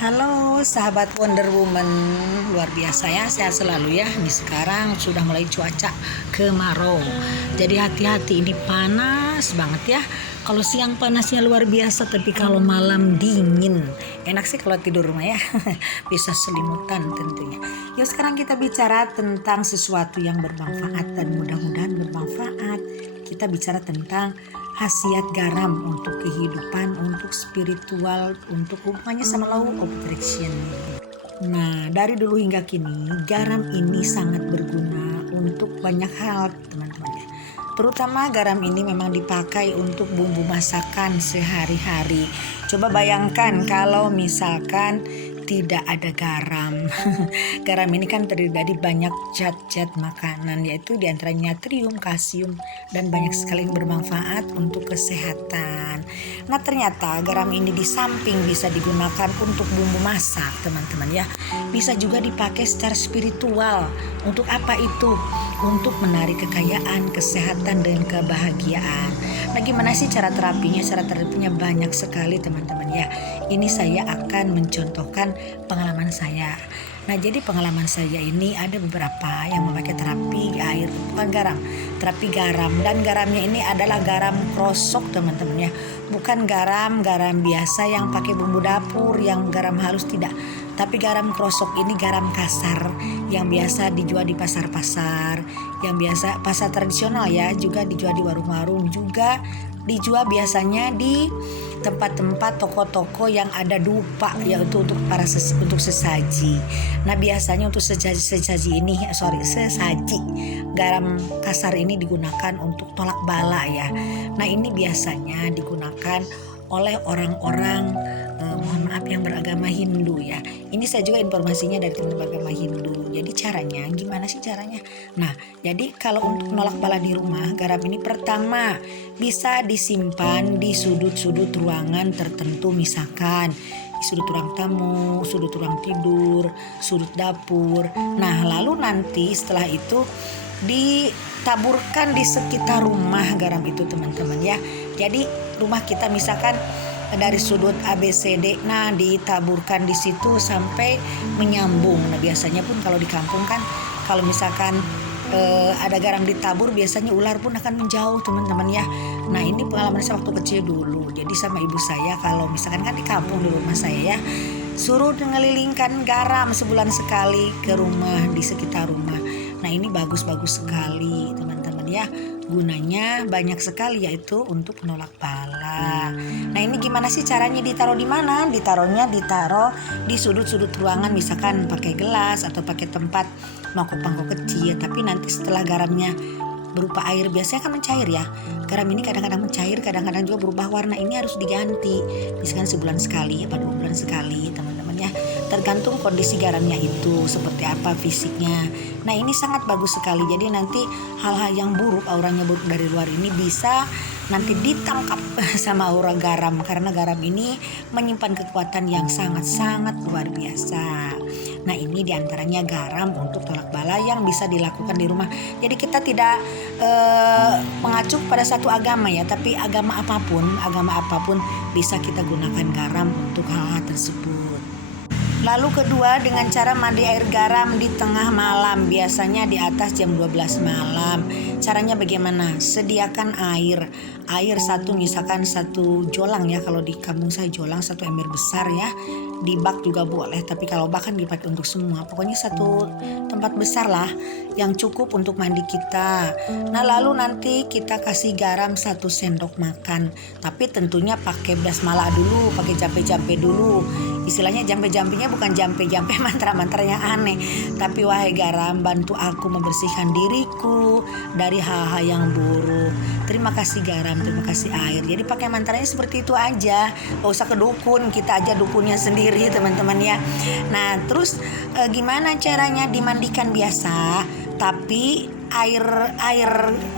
Halo sahabat Wonder Woman, luar biasa ya, sehat selalu ya. Ini sekarang sudah mulai cuaca kemarau, jadi hati-hati, ini panas banget ya. Kalau siang panasnya luar biasa, tapi kalau malam dingin. Enak sih kalau tidur rumah ya, bisa selimutan tentunya. Yuk sekarang kita bicara tentang sesuatu yang bermanfaat dan mudah-mudahan bermanfaat. Kita bicara tentang khasiat garam untuk kehidupan, untuk spiritual, untuk hubungannya sama law of attraction. Nah, dari dulu hingga kini, garam ini sangat berguna untuk banyak hal, teman-teman ya. Terutama garam ini memang dipakai untuk bumbu masakan sehari-hari. Coba bayangkan kalau misalkan tidak ada garam. Garam ini kan terdiri dari banyak zat-zat makanan, yaitu diantaranya natrium, kalsium, dan banyak sekali yang bermanfaat untuk kesehatan. Nah ternyata garam ini di samping bisa digunakan untuk bumbu masak, teman-teman ya, bisa juga dipakai secara spiritual. Untuk apa itu? Untuk menarik kekayaan, kesehatan, dan kebahagiaan. Nah gimana sih cara terapinya? Cara terapinya banyak sekali teman-teman ya. Ini saya akan mencontohkan pengalaman saya. Nah jadi pengalaman saya ini ada beberapa yang memakai terapi air, bukan garam, terapi garam. Dan garamnya ini adalah garam krosok teman-teman ya. Bukan garam biasa yang pakai bumbu dapur, yang garam halus, tidak. Tapi garam krosok ini garam kasar yang biasa dijual di pasar-pasar, yang biasa pasar tradisional ya, juga dijual di warung-warung, juga dijual biasanya di tempat-tempat toko-toko yang ada dupa, yaitu untuk untuk sesaji. Nah biasanya untuk sesaji garam kasar ini digunakan untuk tolak bala ya. Nah ini biasanya digunakan oleh orang-orang mohon maaf yang beragama Hindu ya. Ini saya juga informasinya dari teman beragama Hindu. Jadi caranya gimana sih caranya? Nah, jadi kalau untuk menolak bala di rumah, garam ini pertama bisa disimpan di sudut-sudut ruangan tertentu, misalkan di sudut ruang tamu, sudut ruang tidur, sudut dapur. Nah, lalu nanti setelah itu ditaburkan di sekitar rumah garam itu teman-teman ya. Jadi rumah kita misalkan dari sudut ABCD, nah ditaburkan di situ sampai menyambung. Nah biasanya pun kalau di kampung kan, kalau misalkan ada garam ditabur, biasanya ular pun akan menjauh teman-teman ya. Nah ini pengalaman saya waktu kecil dulu. Jadi sama ibu saya kalau misalkan kan di kampung di rumah saya ya, suruh mengelilingkan garam sebulan sekali ke rumah, di sekitar rumah. Nah ini bagus-bagus sekali teman-teman ya. Gunanya banyak sekali, yaitu untuk menolak bala. Nah ini gimana sih caranya? Ditaruh di mana? Ditaruh di sudut-sudut ruangan, misalkan pakai gelas atau pakai tempat mangkok-mangkok kecil. Tapi nanti setelah garamnya berupa air, biasanya kan mencair ya. Garam ini kadang-kadang mencair, kadang-kadang juga berubah warna. Ini harus diganti, misalkan sebulan sekali atau 2 bulan sekali teman-teman ya. Tergantung kondisi garamnya itu seperti apa fisiknya. Nah ini sangat bagus sekali. Jadi nanti hal-hal yang buruk, auranya buruk dari luar ini bisa nanti ditangkap sama aura garam, karena garam ini menyimpan kekuatan yang sangat-sangat luar biasa. Nah ini diantaranya garam untuk tolak bala yang bisa dilakukan di rumah. Jadi kita tidak mengacu pada satu agama ya, tapi agama apapun bisa kita gunakan garam untuk hal-hal tersebut. Lalu kedua, dengan cara mandi air garam di tengah malam, biasanya di atas jam 12 malam. Caranya bagaimana? Sediakan air satu, misalkan satu jolang ya, kalau di kampung saya jolang, 1 ember besar ya. Di bak juga boleh, tapi kalau bak kan dipakai untuk semua. Pokoknya satu tempat besar lah yang cukup untuk mandi kita. Nah lalu nanti kita kasih garam 1 sendok makan, tapi tentunya pakai basmala dulu, pakai jampe-jampe dulu. Istilahnya jampe-jampenya bukan jampe-jampe mantra-mantra yang aneh, tapi wahai garam, bantu aku membersihkan diriku dari hal-hal yang buruk. Terima kasih garam, terima kasih air. Jadi pakai mantranya seperti itu aja, gak usah ke dukun, kita aja dukunnya sendiri teman-teman ya. Nah terus gimana caranya? Dimandikan biasa, tapi air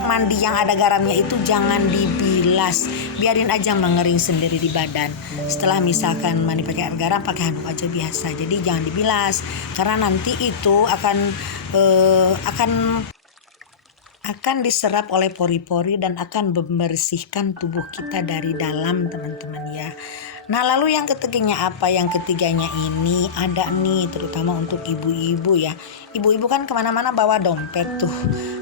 mandi yang ada garamnya itu jangan dibilas, biarin aja mengering sendiri di badan. Setelah misalkan mandi pakai air garam, pakai handuk aja biasa, jadi jangan dibilas, karena nanti itu akan diserap oleh pori-pori dan akan membersihkan tubuh kita dari dalam teman-teman ya. Nah lalu yang ketiganya apa? Yang ketiganya ini ada nih terutama untuk ibu-ibu ya. Ibu-ibu kan kemana-mana bawa dompet tuh.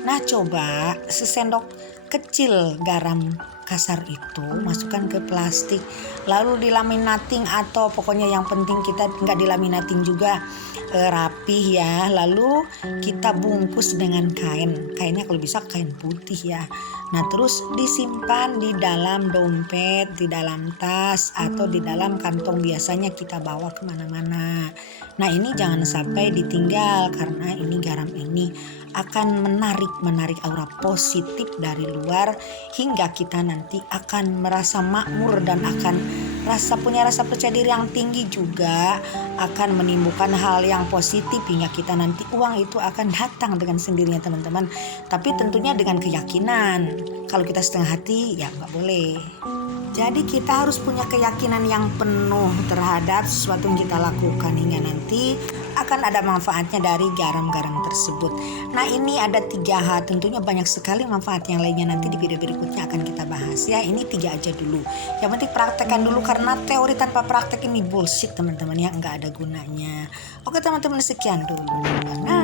Nah coba sesendok kecil garam kasar itu masukkan ke plastik, lalu dilaminating atau pokoknya yang penting kita nggak dilaminating juga, rapih ya, lalu kita bungkus dengan kainnya kalau bisa kain putih ya. Nah terus disimpan di dalam dompet, di dalam tas atau di dalam kantong biasanya kita bawa kemana-mana. Nah ini jangan sampai ditinggal karena ini garam ini akan menarik aura positif dari luar hingga kita nanti akan merasa makmur dan akan punya rasa percaya diri yang tinggi, juga akan menimbulkan hal yang positif hingga kita nanti uang itu akan datang dengan sendirinya teman-teman. Tapi tentunya dengan keyakinan. Kalau kita setengah hati ya nggak boleh. Jadi kita harus punya keyakinan yang penuh terhadap sesuatu yang kita lakukan hingga nanti akan ada manfaatnya dari garam-garam tersebut. Nah ini ada 3 hal, tentunya banyak sekali manfaat yang lainnya nanti di video berikutnya akan kita bahas ya. Ini 3 aja dulu. Yang penting praktekkan dulu karena teori tanpa praktek ini bullshit teman-teman ya, nggak ada gunanya. Oke teman-teman sekian dulu. Nah